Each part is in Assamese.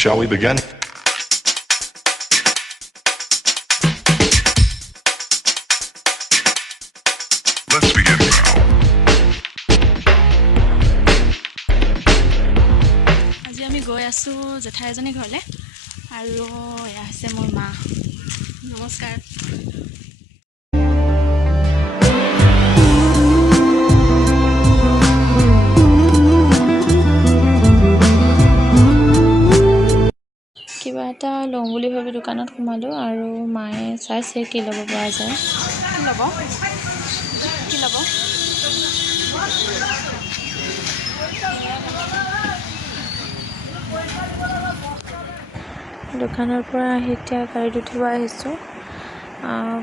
Shall we begin? Let's begin now. আজি আমি গৈ আছো জেঠাই এজনী ঘৰলে আৰু এয়া হৈছে মোৰ মা। নমস্কাৰ। কিবা এটা লওঁ বুলি ভাবি দোকানত সোমালোঁ আৰু মায়ে চাইছে কি ল'ব পৰা যায়। কি ল'ব দোকানৰ পৰা আহি এতিয়া গাড়ীত উঠিব আহিছোঁ।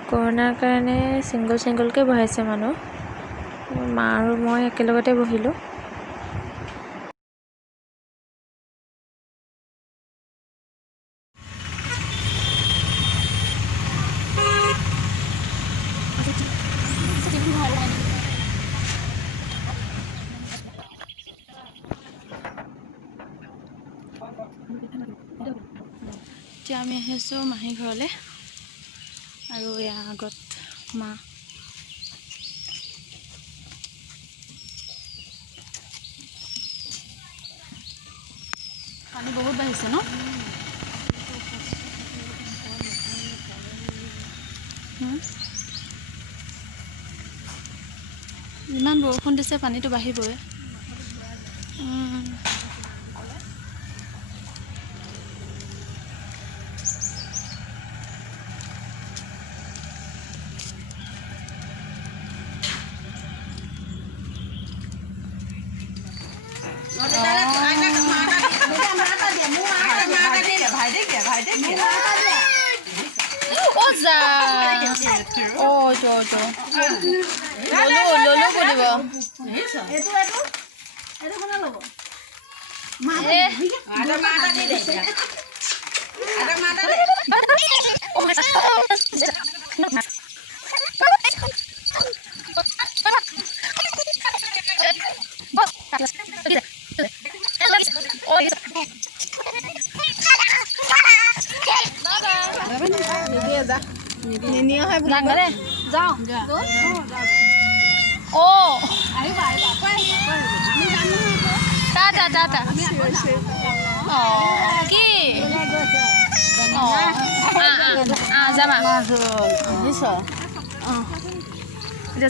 কৰোণাৰ কাৰণে ছিংগলকৈ বহাইছে মানুহ। মা আৰু মই একেলগতে বহিলোঁ। এতিয়া আমি আহিছোঁ মাহী ঘৰলৈ আৰু ইয়াৰ আগত মা। পানী বহুত বাঢ়িছে ন? ইমান বৰষুণ দিছে পানীটো বাঢ়িবই।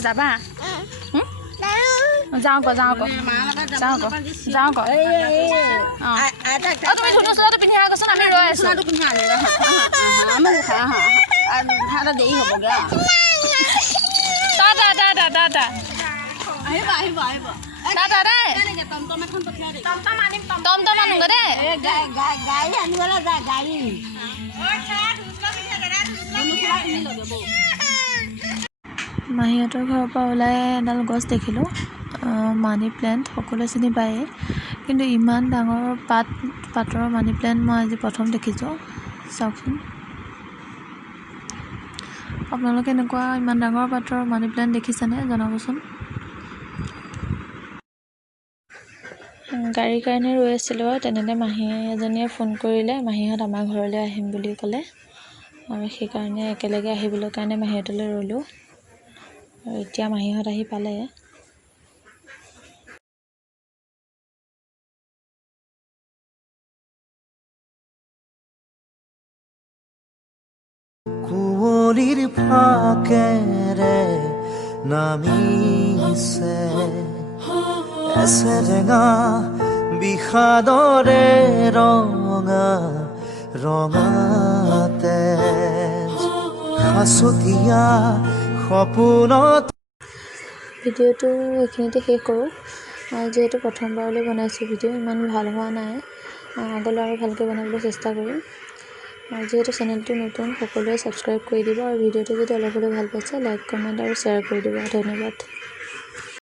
যাবা যাওঁ তুমি ধুনু চোলাটো পিন্ধি আহকচোন, আমি ৰৈ আছো। দেৰি হ'বগে। মাহীহঁতৰ ঘৰৰ পৰা ওলাই এডাল গছ দেখিলোঁ, মানি প্লেণ্ট। সকলোৱে চিনি পায়েই, কিন্তু ইমান ডাঙৰ পাতৰ মানি প্লেণ্ট মই আজি প্ৰথম দেখিছোঁ। চাওকচোন, আপোনালোকে এনেকুৱা ইমান ডাঙৰ পাতৰ মানি প্লেণ্ট দেখিছেনে? জনাবচোন। গাড়ীৰ কাৰণে ৰৈ আছিলোঁ, তেনেতে মাহী এজনীয়ে ফোন কৰিলে। মাহীহঁত আমাৰ ঘৰলৈ আহিম বুলি ক'লে আৰু সেইকাৰণে একেলগে আহিবলৈ কাৰণে মাহীহঁতলৈ ৰ'লোঁ। আৰু এতিয়া মাহীহঁত আহি পালে। কুঁৱলীৰ ফাকেৰে নামিছে এছেৰেঙা বিষাদৰে ৰঙা তেজ সাঁচতীয়া সপোনত। ভিডিঅ'টো এইখিনিতে শেষ কৰোঁ। যিহেতু প্ৰথমবাৰলৈ বনাইছোঁ ভিডিঅ', ইমান ভাল হোৱা নাই। আগলৈ আৰু ভালকৈ বনাবলৈ চেষ্টা কৰিম। যিহেতু চেনেলটো নতুন, সকলোৱে ছাবস্ক্ৰাইব কৰি দিব আৰু ভিডিঅ'টো যদি অলপ হ'লেও ভাল পাইছে লাইক, কমেণ্ট আৰু শ্বেয়াৰ কৰি দিব। ধন্যবাদ।